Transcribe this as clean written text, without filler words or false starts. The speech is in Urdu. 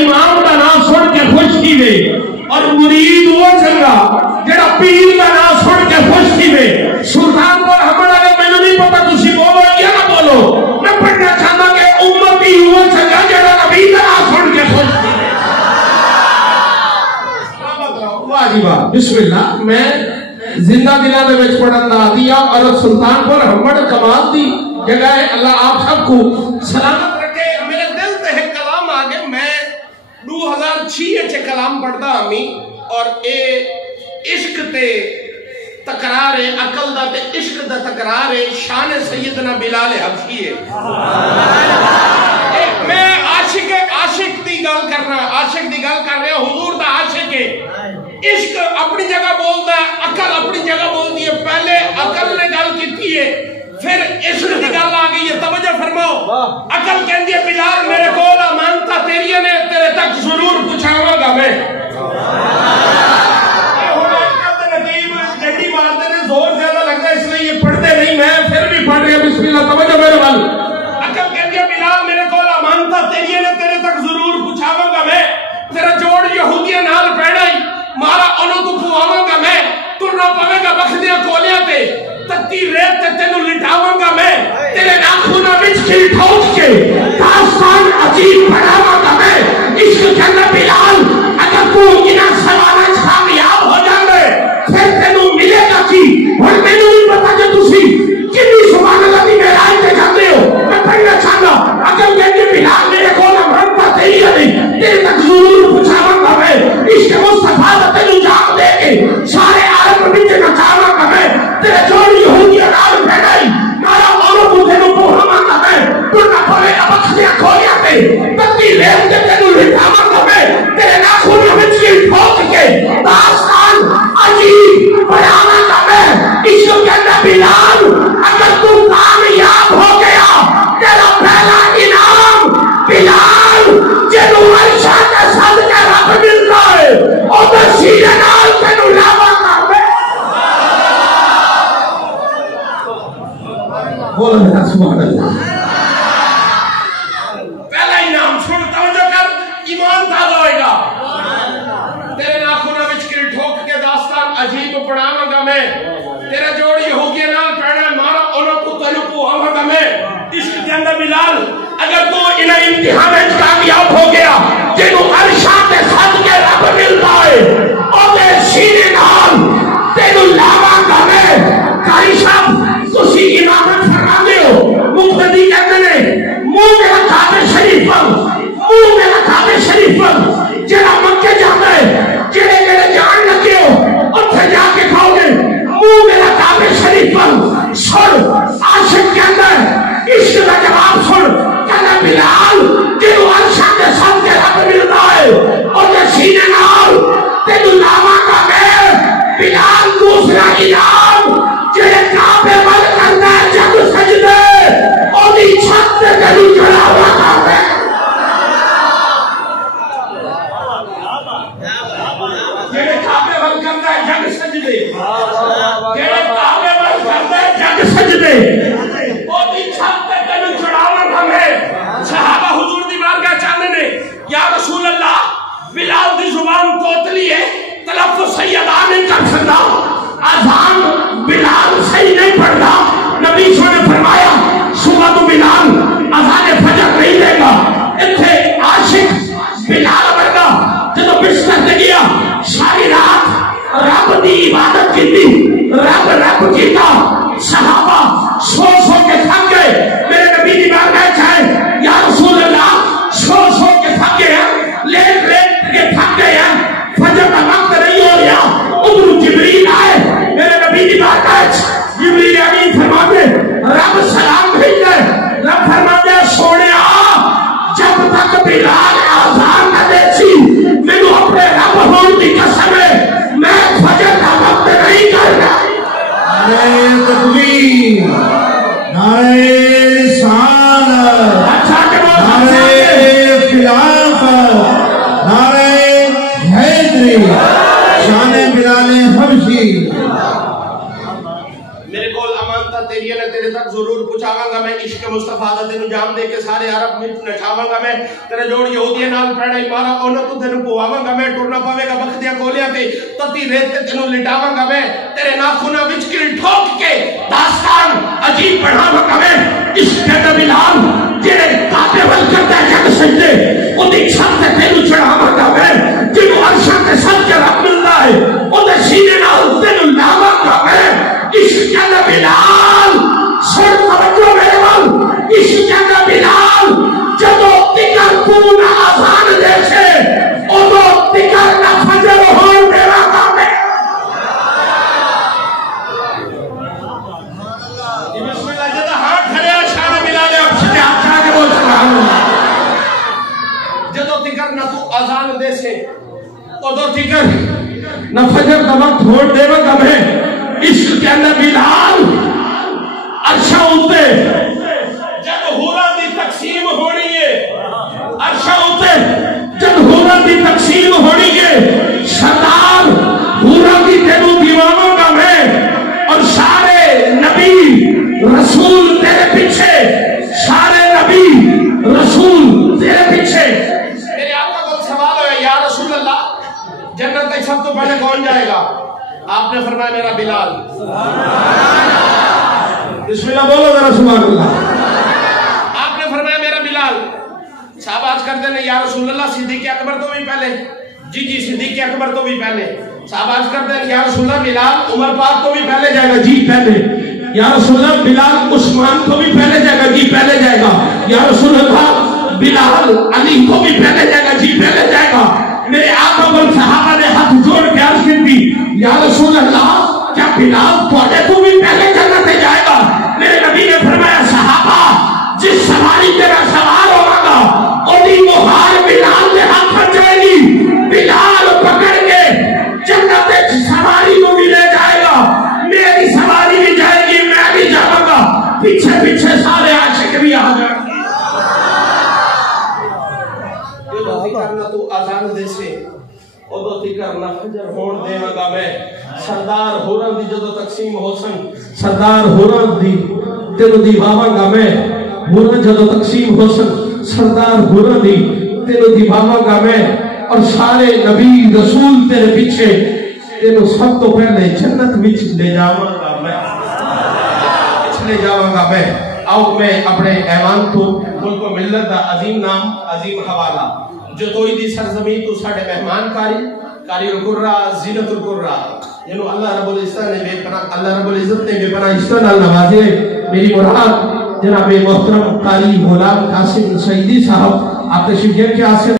امام کا نام سن کے خوش کی وے اور مرید وہ چنگا جڑا پیر کا نام سن کے خوش کی وے سلطان کو ہمارا میں نہیں پتا تسی بولو یا نہ بولو میں پڑھنا چاہتا کہ امتی وہ چنگا جڑا نبی کا نام سن کے خوش کی وے واہ جی واہ بسم اللہ میں زندہ دلہ دے وچ پڑھن دا دیا اور سلطان پر ہمڑ کمال دی جگہ ہے اللہ آپ سب کو سلامت رکھے میرے دل تے ہے کلام آگے میں 2006 چے کلام پڑھتا ہمی اور اے عشق تے تقرار ہے عقل دا تے عشق دا تقرار ہے شان سیدنا بلال حبشی ہے میں عاشق دی گل کرنا عاشق دی گل کر رہا حضور دا عاشق ہے عشق اپنی جگہ بولتا ہے عقل اپنی جگہ بولتی ہے پہلے عقل نے گل کی ہے پھر عشق کی گل آ گئی ہے توجہ فرماؤ عقل کہندی ہے بلال میرے کول امانتاں تیریاں نے تیرے تک ضرور پہنچاواں گا میں گڈی مارتے نے زور زیادہ لگتا ہے اس لیے یہ پڑھتے نہیں میں پھر بھی پڑھ رہا بسم اللہ توجہ میرے وال عقل کہندی ہے بلال میرے کول امانتاں تیریاں نے تیرے تک ضرور پہنچاواں گا میں تیرا جوڑ یہودیاں نال پینا ہی مارا انہوں تو پواواں گا میں ترنا پوے گا بخدیاں کولیاں تے تتی ریت تے تینوں لٹاواں گا میں تیرے ناخوناں وچ کھل ٹھوک کے داستان عجیب پڑھاواں گا میں عشق کہندا بلال اگر تو انہاں سوالوں وچ کامیاب ہو جاوے پھر تینوں ملے گا کی ہن مینوں نہیں پتا کہ تسی کتنی سبحان اللہ دی معراج تے جاندے ہو میں پڑھنا چاہندا اگر کہندے بلال میرے کول امر پر تیری نہیں تیرے تک ضرور پہنچاواں گا میں عشق مصطفیٰ دا تینوں جام دے کے سارے عالم وچ نچاواں گا میں تیرے جوڑی یہودی نال بھڑائی مارا اوروں کو تینوں پوہاواں گا میں ترنا پوے ابکھیاں کھولیاں تے تتی ریت تے تینوں لٹاواں گا میں تیرے ناخوناں وچ کھل ٹھوک کے داستان عجیب پڑھاواں گا میں عشق کہندا بلال اگر تو کامیاب ہو گیا تیرا پہلا انعام بلال جنوں عرشاں تے صدقے رب ملدا ہے او تے سینے نال تینوں لاواں گا میں بولو میرا سبحان اللہ پہلا انعام سن توجہ کر ایمان تازہ ہوئے گا تیرے ناخوناں وچ کل ٹھوک کے داستان عجیب پڑھاواں گا میں تیرا جوڑ یہودیاں نال پینا مارا انہوں کو تینوں پواواں گا میں عشق کے اندر بلال اگر تو انہیں امتحان میں کامیاب ہو گیا جنہوں عرشاں تے صدقے رب ملتا ہے اور تے سینے نال تینوں لاواں گا میں قاری صاحب تسی امامت فرماندے ہو مقتدی کہتے ہیں منہ میرا کعبہ شریف پر منہ میرا کعبہ شریف پر جڑا مکے جاتا ہے جڑے جڑے جان لگے ہو اتھے جا کے کھاؤ گے منہ میرا کعبہ شریف پر سن عاشق کے اندر عشق کا جواب سن کہنا بلال تینوں عرشاں تے صدقے رب ملتا ہے اور تے سینے نال تینوں لاواں گا میں بلال دوسرا انعام جڑے کعبے ول کردا ہے جگ سجدے اودی چھت تے تینوں چڑھاواں گا میں جڑے کعبے ول کردا ہے جگ سجدے جڑے کعبے ول کردا ہے جگ سجدے اودی چھت تے تینوں چڑھاواں گا میں صحابہ حضور دی بارگاہ چاہندے نے یا رسول اللہ بلال دی زبان توتلی ہے تلفظ صحیح ادا نہیں کر سکتا اذان بلال صحیح نہیں پڑھتا نبی نے فرمایا صبح تو بلال اذان فجر نہیں دے گا اتھے عاشق بلال ورگا جب بستر تے گیا ساری رات رب دی عبادت کی رب رب کیتا صحابہ سو سو کے تھک گئے میرے نبی دی بارگاہ چاہے یا رسول اللہ سو سو کے تھک گئے ہیں لیٹ لیٹ کے تھک گئے ہیں فجر کا وقت نہیں ہو رہا ادھر جبریل آئے میرے نبی دی بارگاہ جبریل امین فرماتے رب سلام بھیجے رب فرماتے سونیا جب تک بلال آزان نہ دیکھی مینوں اپنے رب ہون کی قسم ہے میں فجر کا وقت نہیں کرنا نعرہ تکبیر نعرہ رسالت نعرہ خلافت نعرہ حیدری شان بلال حبشی میرے کول امانتاں تیریاں نے تیرے تک ضرور پہنچاواں گا میں عشق مصطفیٰ دا تینو جام دے کے سارے عرب میں نچاواں گا میں تیرے جوڑ یہودیاں نال پیڑا ہی مارا اونا تو تینو پواواں گا میں ٹرنا پاوے گا بختیاں کھولیاں تے تتی ریت تے تینو لٹاواں گا میں تیرے ناخونہ وچ کل ٹھوک کے داستان عجیب پڑھاواں گا میں عشق نبی لال جڑے کعبے ول کردا جگ سجدے اودی چھت تے تینو چڑھاواں گا میں جنوں عرشاں تے سب کے رب ملدا ہے اودے سینے نال تینو لاواں گا میں عشق نبی لال سر توجہ میرے وال عشق نبی لال جدو تکر تو نہ آزان دے سے ادو تکر نہ فجر ہون دیوا گا میں بسم اللہ جدہ ہاتھ کھڑے شان بلال اب سے ہاتھ کھڑا کے بول سبحان اللہ جدو تکر نہ تو آزان دے سے ادو تکر نہ فجر دا وقت ہون دیوا گا میں عشق نبی لال عرشہ ہوتے جب حورا دی تقسیم ہونی ہے عرشہ ہوتے جب حورا دی تقسیم ہونی ہے سردار حورا دی تینو دیوانوں کا میں اور سارے نبی رسول تیرے پیچھے سارے نبی رسول تیرے پیچھے میرے آقا کو سوال ہویا یا رسول اللہ جنت تک سب تو پہلے کون جائے گا آپ نے فرمایا میرا بلال بسم اللہ بولو ذرا سبحان اللہ آپ نے فرمایا میرا بلال صاحب آج کرتے ہیں یا رسول اللہ صدیق اکبر تو بھی پہلے جی صدیق اکبر تو بھی پہلے صاحب آج کرتے ہیں یا رسول اللہ بلال عمر پاک تو بھی پہلے جائے گا جی پہلے یا رسول اللہ بلال عثمان تو بھی پہلے جائے گا جی پہلے جائے گا یا رسول اللہ بلال علی کو بھی پہلے جائے گا جی پہلے جائے گا میرے آقا پر صحابہ نے ہاتھ جوڑ کے عرض کی تھی یا رسول اللہ کیا بلال تو بھی پہلے جنت جائے گا میرے نبی نے فرمایا صحابہ جس سواری تیرا سوار ہوگا انہی مہار بلال نے ہاتھ پر جائے گی بلال پکڑ کے جنت سواری کو بھی لے جائے گا میری سواری بھی جائے گی میں بھی جاؤں گا پیچھے پیچھے سارے عاشق بھی آ جائیں گے کرنا تو آزان دے سے ادو تکر نہ فجر ہون دے گا میں سردار ہورن دی جدو تقسیم ہو سن سردار ہورن دی تینو دیواواں گا میں ہورن جدو تقسیم ہو سن سردار ہورن دی تینو دیواواں گا میں اور سارے نبی رسول تیرے پیچھے تینو سب تو پہلے جنت وچ لے جاواں گا میں لے جاواں گا میں آؤ میں اپنے ایوان تو ملک و ملت دا عظیم نام عظیم حوالہ جو توئی دی سرزمین تو ساڑھے مہمان کاری القرہ زینت القرہ یعنی اللہ رب العزت نے بے پناہ عشق نال نوازے میری مراد جناب محترم قاری غلام قاسم سعیدی صاحب آپ تشریف کے آسے